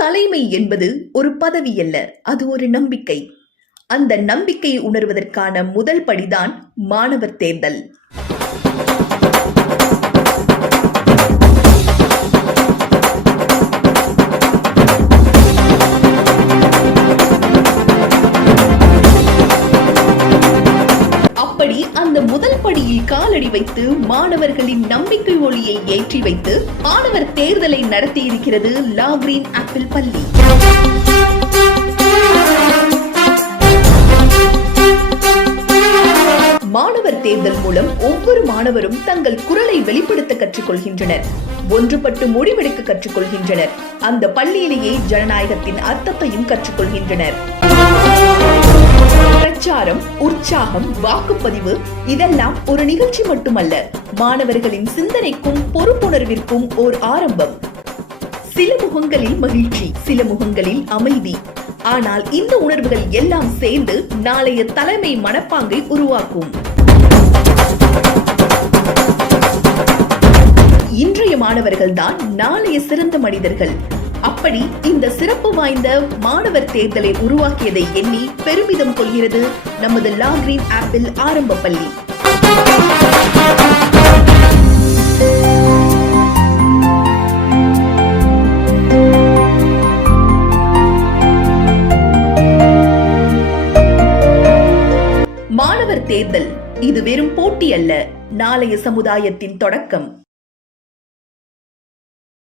தலைமை என்பது ஒரு பதவி அல்ல, அது ஒரு நம்பிக்கை. அந்த நம்பிக்கையை உணர்வதற்கான முதல் படிதான் மாணவர் தேர்தல். அப்படி அந்த முதல் படியில் காலடி வைத்து மாணவர்களின் நம்பிக்கை ஒளியை ஏற்றி வைத்து மாணவர் தேர்தலை நடத்தியிருக்கிறது லா கிரீன் ஆப்பிள் பள்ளி. மாணவர் தேர்தல் மூலம் ஒவ்வொரு மாணவரும் தங்கள் குரலை வெளிப்படுத்த கற்றுக்கொள்கின்றனர், ஒன்றுபட்டு முடிவெடுக்க கற்றுக்கொள்கின்றனர். அந்த பள்ளியிலேயே ஜனநாயகத்தின் அர்த்தத்தையும் கற்றுக்கொள்கின்றனர். பிரச்சாரம், உற்சாகம், வாக்குப்பதிவு இதெல்லாம் ஒரு நிகழ்ச்சி மட்டுமல்ல, மாணவர்களின் சிந்தனைக்கும் பொறுப்புணர்விற்கும் ஓர் ஆரம்பம். சில முகங்களில் மகிழ்ச்சி, சில முகங்களில் அமைதி. ஆனால் இந்த உணர்வுகள் எல்லாம் சேர்ந்து நாளைய தலைமை மனப்பாங்கை உருவாக்கும். இன்றைய மாணவர்கள் தான் நாளைய சிறந்த மனிதர்கள். அப்படி இந்த சிறப்பு வாய்ந்த மாணவர் தேர்தலை உருவாக்கியதை எண்ணி பெருமிதம் கொள்கிறது நமது லா கிரீன் ஆப்பிள் ஆரம்ப பள்ளி. மாணவர் தேர்தல் இது வெறும் போட்டி அல்ல, நாளைய சமுதாயத்தின் தொடக்கம்.